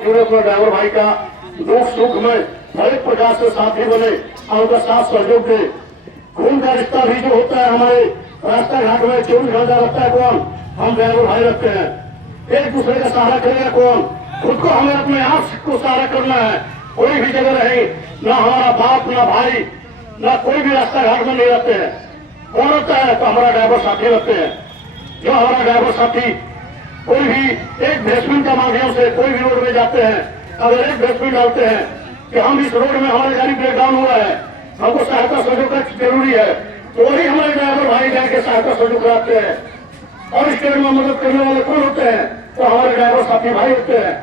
जुड़े अपने ड्राइवर भाई का दुख सुख में हर एक प्रकार से साथी बने और उनका साथ सहयोग दे। खून का रिश्ता भी जो होता है हमारे रास्ता घाट में 24 घंटा रखता है कौन? हम ड्राइवर भाई रखते हैं। एक दूसरे का सहारा करेगा कौन? खुद को हमें अपने आप को सहारा करना है। कोई भी जगह रहे, ना हमारा बाप ना भाई ना कोई भी रास्ता घाट में नहीं रहते हैं। कौन रहता है? तो हमारा ड्राइवर साथी रहते हैं। जो हमारा ड्राइवर साथी कोई भी एक भेसमिन का माध्यम से कोई भी रोड में जाते हैं, अगर एक भेसमिन डालते हैं कि हम इस रोड में हमारी गाड़ी ब्रेकडाउन हुआ है, हमको सहायता सहयोग जरूरी है, तो वही हमारे ड्राइवर भाई जाके सहायता सहयोग कराते हैं। और स्टेट में मदद करने वाले कौन होते हैं? तो हमारे ड्राइवर साथी भाई होते हैं।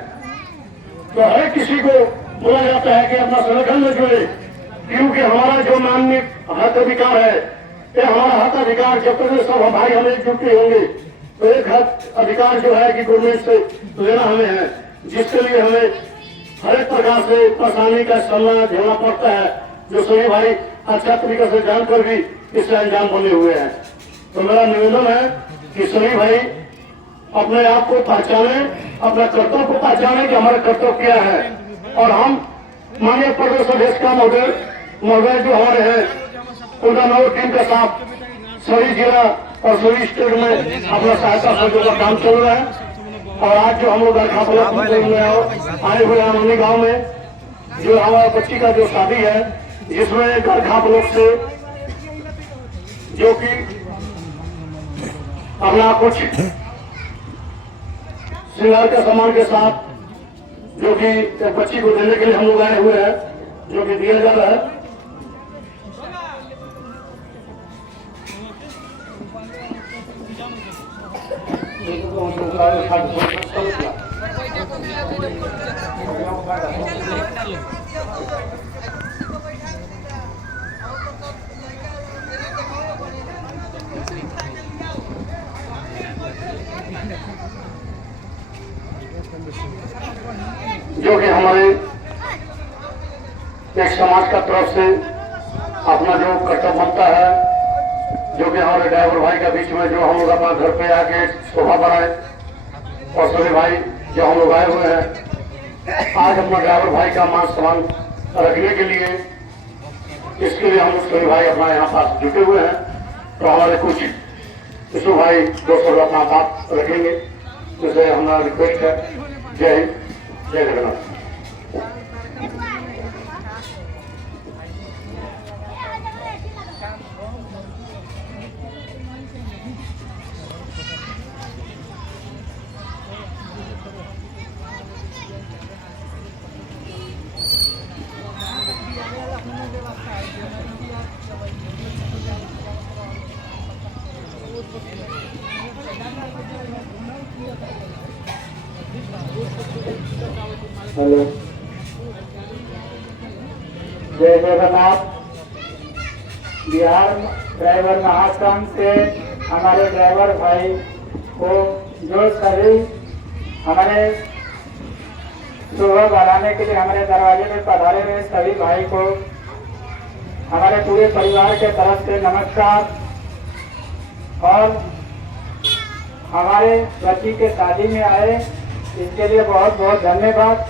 तो हर किसी को बोला जाता है कि अपना संगठन में जुड़े, क्योंकि हमारा जो माननीय हक अधिकार है, ये हमारा हक अधिकार जब तक सब भाई हमें एकजुट होंगे तो एक हक अधिकार जो है कि गवर्नमेंट से लेना हमें है, जिसके लिए हमें हर एक प्रकार से परेशानी का सामना झेलना पड़ता है, जो सभी भाई अच्छा तरीके से जानकर भी इससे अंजाम बने हुए हैं। तो मेरा निवेदन है कि सभी भाई अपने आप को पहचाने, अपने कर्तव्य को पहचाने कि हमारा कर्तव्य क्या है। और हम माननीय प्रदेश अध्यक्ष का महोदय जो हमारे हैं उनका नौ टीम के साथ सभी जिला और सभी स्टेट में अपना सहायता सहयोग का काम चल रहा है। और आज जो हम लोग आए हुए हैं गाँव में, जो हमारे बच्ची का जो शादी है, जिसमें गरखा ब्लॉक से जो कि अपना कुछ श्रृंगार के सामान के साथ जो कि बच्ची को देने के लिए हम लोग आए हुए हैं, जो कि दिया जा रहा है। जो कि हमारे एक समाज का तरफ से अपना जो कर्तव्य बनता है, जो कि हमारे ड्राइवर भाई के बीच में जो हम लोग अपना घर पे आके शोभा बनाए, और सभी भाई जो हम लोग आए हुए हैं आज अपना ड्राइवर भाई का मान सम्मान रखने के लिए, इसके लिए हम लोग सभी भाई अपना यहाँ पास जुटे हुए हैं। तो हमारे कुछ विष्णु भाई दोस्तों अपना बात रखेंगे, जिसे हमारा रिक्वेस्ट है। जय हिंद, जय जगन्नाथ। हेलो, जय जगन्नाथ। बिहार ड्राइवर महासंघ से हमारे ड्राइवर भाई को जो सभी हमारे शोभा बढ़ाने के लिए हमारे दरवाजे में पधारे हुए सभी भाई को हमारे पूरे परिवार के तरफ से नमस्कार। और हमारे बच्ची के शादी में आए इसके लिए बहुत बहुत धन्यवाद,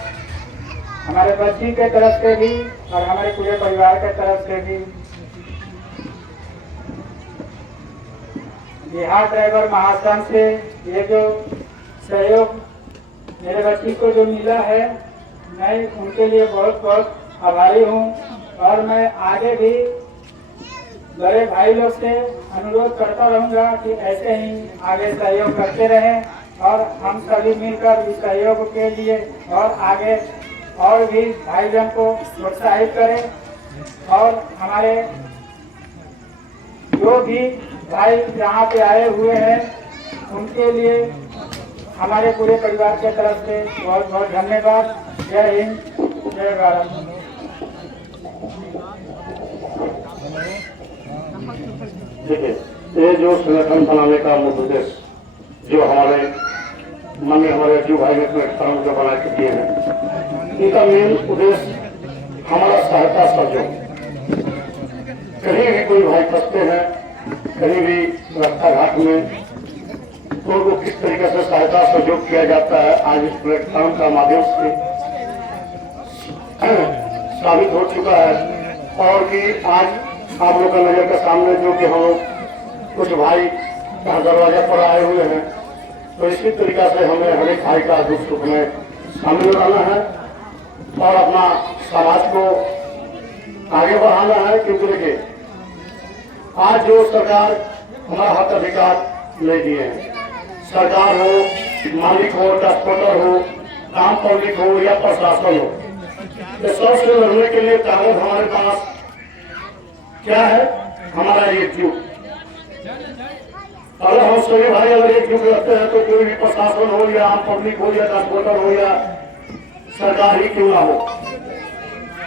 हमारे बच्ची के तरफ से भी और हमारे पूरे परिवार के तरफ से भी। बिहार ड्राइवर महासंघ से ये जो सहयोग मेरे बच्ची को जो मिला है, मैं उनके लिए बहुत बहुत आभारी हूँ। और मैं आगे भी बड़े भाई लोग से अनुरोध करता रहूँगा कि ऐसे ही आगे सहयोग करते रहें और हम सभी मिलकर इस सहयोग के लिए और आगे और भी भाईजन को प्रोत्साहित करें। और हमारे जो भी भाई यहाँ पे आए हुए हैं उनके लिए हमारे पूरे परिवार के तरफ से बहुत बहुत धन्यवाद। जय हिंद, जय भारत। देखिए, ये जो संगठन बनाने का मुख्य उद्देश्य जो हमारे हमारे अज्जू भाई ने प्लेटफॉर्म जो बना के दिए हैं, इनका मेन उद्देश्य हमारा सहायता सहयोग। कहीं भी कोई भाई फंसते हैं, कहीं भी रास्ता घाट में तो उनको किस तरीके से सहायता सहयोग किया जाता है आज इस प्लेटफॉर्म का माध्यम से साबित हो चुका है। और कि आज आप लोग का नजर के सामने जो कि हम लोग कुछ भाई दरवाजे पर आए हुए हैं, तो इसी तरीका से हमें हर एक भाई का दुख सुख में शामिल रहना है और अपना समाज को आगे बढ़ाना है। क्योंकि देखिए आज जो सरकार हमारा हक अधिकार ले दिए हैं, सरकार हो, मालिक हो, ट्रांसपोर्टर हो, आम पब्लिक हो या प्रशासन हो, तो सबसे लड़ने के लिए ताकत हमारे पास क्या है? हमारा एकजुट। अगर हम सभी भाई अगर एकजुट रहते हैं तो कोई भी प्रशासन हो या आम पब्लिक हो या ट्रांसपोर्टर हो या सरकार ही क्यों ना हो,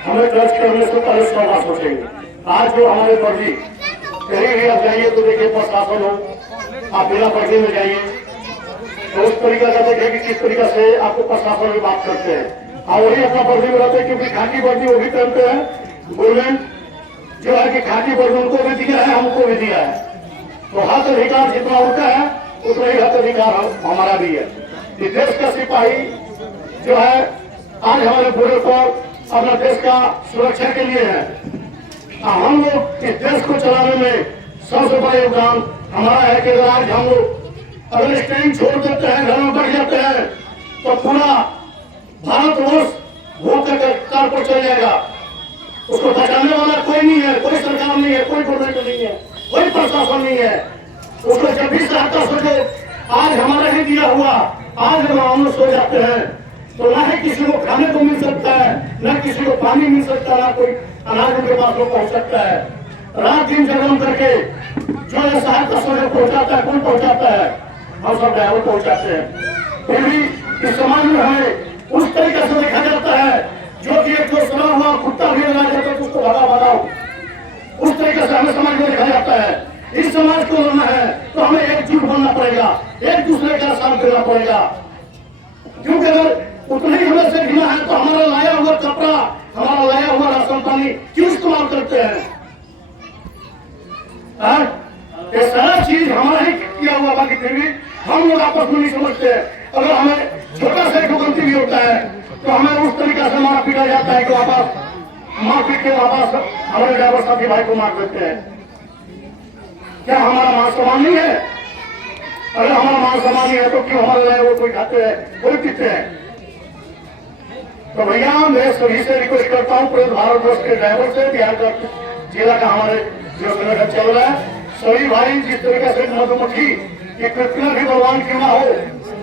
हमें टच करने से पहले 100 बार सोचेंगे। आज जो हमारे पर्ची कहीं भी आप जाइए तो देखिए प्रशासन हो, आप बिना पर्ची में जाइए तो उस तरीका का देखिए कि किस तरीका से आपको प्रशासन में बात करते हैं और वही अपना पर्ची में रहते हैं। क्योंकि खाकी वर्दी वो भी पहनते हैं, गवर्नमेंट जो है कि खाकी वर्दी उनको भी दिया है, हमको भी दिया है। तो हक अधिकार जितना उनका है उतना ही हक अधिकार हमारा भी है। इस देश का सिपाही जो है आज हमारे बॉर्डर पर अपना देश का सुरक्षा के लिए है। हम लोग इस देश को चलाने में सबसे बड़ा योगदान हमारा है कि आज हम लोग अगर स्टैंड छोड़ देते हैं, घर में बैठ जाते हैं तो पूरा भारतवर्ष भूख पर चल जाएगा। उसको बचाने वाला कोई नहीं है, कोई सरकार नहीं है, कोई गवर्नमेंट नहीं है, कोई प्रशासन नहीं है। उसको जब भी सहायता सोचो, आज हमारा ही दिया हुआ, आज जब हम लोग सो जाते हैं तो ना ही किसी को खाने को मिल सकता है, न किसी को पानी मिल सकता है, ना कोई अनाज उनके पास लोग पहुंच सकता है। रात दिन जगम करके जो ये सहायता सहयोग पहुंचाता है, कौन पहुंचाता है? हम सब ड्राइवर पहुंचाते हैं। फिर भी इस समाज में हमें उस तरीके से देखा जाता है जो कि एक जो सड़ा हुआ कुत्ता भी लगा जाता है तो उसको भगा भगाओ, उस तरीके से हमें समाज में देखा जाता है। इस समाज को लड़ना है तो हमें एकजुट बनना पड़ेगा, एक दूसरे का साथ देना पड़ेगा। क्योंकि अगर उतना ही हमें से घिना है तो हमारा लाया हुआ कपड़ा, हमारा लाया हुआ राशन पानी क्यों इस्तेमाल करते हैं? ये सारा चीज हमारा ही किया हुआ, बाकी फिर भी हम लोग आपस में नहीं समझते। अगर हमें छोटा सा एक गलती भी होता है तो हमें उस तरीका से मार पीटा जाता है कि वापस मार पीट के वापस हमारे ड्राइवर साथी भाई को मार देते हैं। क्या हमारा मान सम्मान नहीं है? अगर हमारा मान सम्मान नहीं है तो क्यों हमारे लाए वो कोई खाते हैं, कोई पीते हैं? तो भैया मैं सभी से रिक्वेस्ट करता हूँ, पूरे भारतवर्ष के ड्राइवर से, बिहार का जिला का हमारे जो संगठन चल रहा है, सभी भाई जिस तरीके से मधुमक्खी कि कितना भी भगवान क्यों ना हो,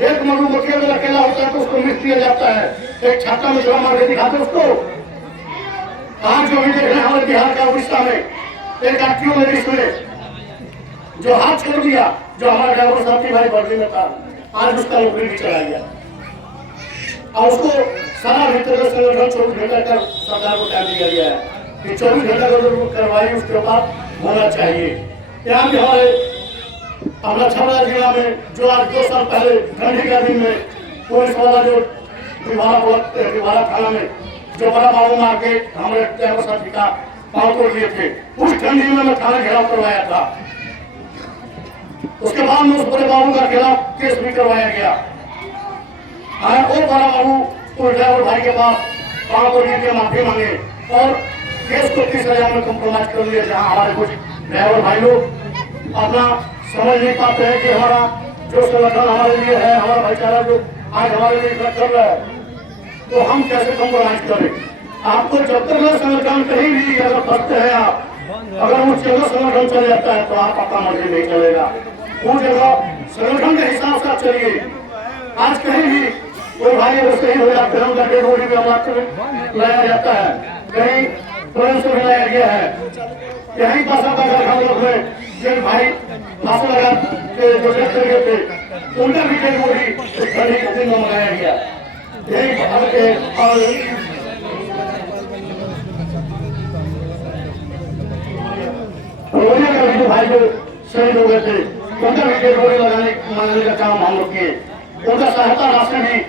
एक मधुमक्खी अगर अकेला होता है तो उसको मिस दिया जाता है, एक छाता में जला मार के दिखाते उसको। आज जो भी देख रहे हैं हमारे बिहार का उड़ीसा में एक आरटीओ लेडीज में जो हाथ छोड़ दिया, जो हमारा ड्राइवर साथी भाई वर्दी में था, आज उसका नौकरी भी चला गया और उसको सारा भीतर का संगठन 24 घंटा का सरकार को टाइम दिया गया है कि 24 घंटा का जरूर कार्रवाई उसके बाद होना चाहिए। यहाँ भी हमारे अपना छपरा जिला में जो आज 2 साल पहले ठंडी के दिन में पुलिस वाला जो विवारा थाना में जो बड़ा बाबू मार के हमारे ड्राइवर साथी का पाँव तोड़ दिए थे, उस ठंडी में मैं थाना घेराव करवाया था। उसके बाद में उस बड़े बाबू का खिलाफ केस भी करवाया गया। वो बड़ा बाबू तो ड्राइवर भाई के पास पाँव तोड़ के माफी मांगे और केस को 30,000 में कम्प्रोमाइज कर लिया। जहाँ हमारे कुछ ड्राइवर भाई लोग अपना समझ नहीं पाते हैं कि हमारा जो संगठन हमारे लिए है, हमारा भाईचारा जो आज हमारे लिए कर रहा है, तो हम कैसे कम्प्रोमाइज करें? आपको जब तक संगठन कहीं भी अगर फंसते हैं आप, अगर उस जगह संगठन चल जाता है तो आप अपना मर्जी नहीं चलेगा। वो जगह संगठन के हिसाब से चलिए। आज कहीं भी कोई भाई अगर सही हो जाते हैं, डेड बॉडी में लाया जाता है, कहीं तुरंत से लाया गया है, यही भाषा का हम लोग में जिन भाई भाषा लगा के जो डेथ कर गए थे उनका भी डेड बॉडी घड़ी के दिन में मंगाया गया। यही और भाई जो शहीद हो गए थे उनका भी डेड बॉडी मंगाने का काम हम लोग किए। उनका सहायता राशि भी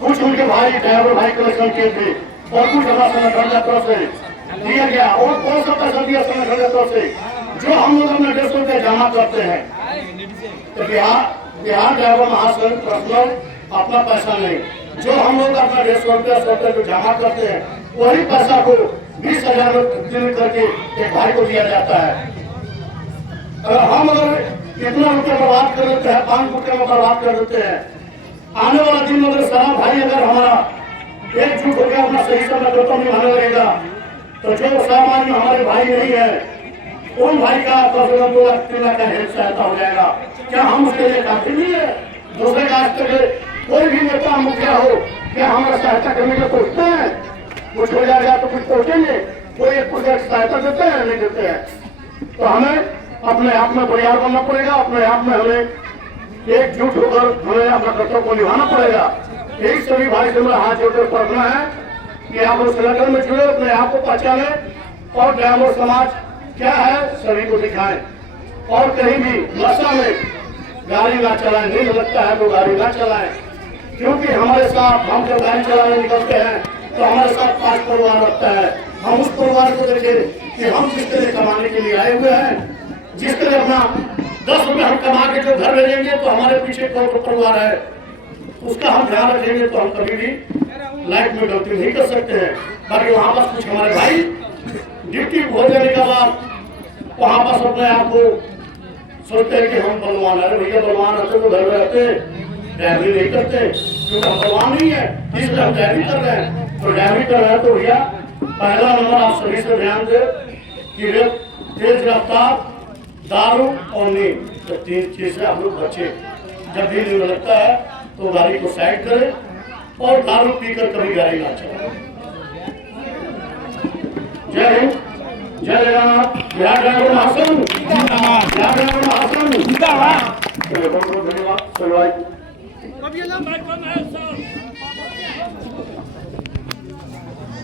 कुछ उनके भाई ड्राइवर भाई कलेक्शन किए थे और कुछ हमारा संगठन की तरफ से दिया गया। और कौन सा पैसा दिया संगठन की तरफ से जो हम लोग अपने 150 रुपये जमा करते हैं। तो बिहार ड्राइवर महासंघ पर्सनल अपना पैसा नहीं, जो हम लोग अपना 150 रुपये जो जमा करते हैं वही पैसा को 20,000 दिन करके एक भाई को दिया जाता है। अगर इतना रुपया बर्बाद कर देते हैं, 5 रुपये में बर्बाद कर देते हैं, आने वाला दिन में सारा भाई अगर हमारा एकजुट हो गया अपना सही समय गौतम निभाने लगेगा तो जो सामान्य हमारे भाई नहीं है उन भाई का 10 लाख 2 लाख 3 लाख का हेल्प सहायता हो जाएगा। क्या हम उसके लिए काफी नहीं है? दूसरे का आज तक कोई भी नेता मुखिया हो क्या हमारा सहायता करने के सोचते हैं? कुछ हो जाएगा तो कुछ सोचेंगे, कोई एक प्रोजेक्ट सहायता देते हैं नहीं देते हैं। तो हमें अपने आप में बरियार बनना पड़ेगा, अपने आप में हमें एकजुट होकर हमें अपना कर्तव्य को निभाना पड़ेगा। यही सभी भाई से मेरा हाथ जोड़कर प्रार्थना है कि आप उस संगठन में जुड़े, अपने आप को पहचाने और ड्राइवर समाज क्या है सभी को दिखाएं और कहीं भी नशा में गाड़ी ना चलाएं। नींद लगता है तो गाड़ी ना चलाएं, क्योंकि हमारे साथ हम जब गाड़ी चलाने निकलते हैं तो हमारे साथ 5 परिवार रहता है। हम उस परिवार को देखें कि हम किसके लिए कमाने के लिए आए हुए हैं, जिसके लिए अपना 10 रुपये हम कमा के जो घर भेजेंगे तो हमारे पीछे कौन परिवार है उसका हम ध्यान रखेंगे तो हम कभी भी लाइफ में गलती नहीं कर सकते हैं। बाकी वहाँ पर कुछ हमारे भाई ड्यूटी हो जाने के बाद वहाँ पर अपने आप को सोचते हैं कि हम बलवान है। भैया बलवान रहते तो घर में रहते, ड्राइवरी नहीं करते, क्योंकि हम बलवान नहीं है इसलिए हम ड्राइवरी कर रहे हैं। तो ड्राइवरी कर रहे हैं तो भैया पहला नंबर आप सभी से ध्यान दें कि तेज रफ्तार, दारू और नींद, तो 3 चीज से आप लोग बचे। जब भी नींद लगता है तो गाड़ी को साइड करें और दारू पीकर कभी गाड़ी ना चलाएं। जय हिंद, जय जगन्नाथ। बिहार ड्राइवर महासंघ जिंदाबाद, बिहार ड्राइवर महासंघ जिंदाबाद। धन्यवाद।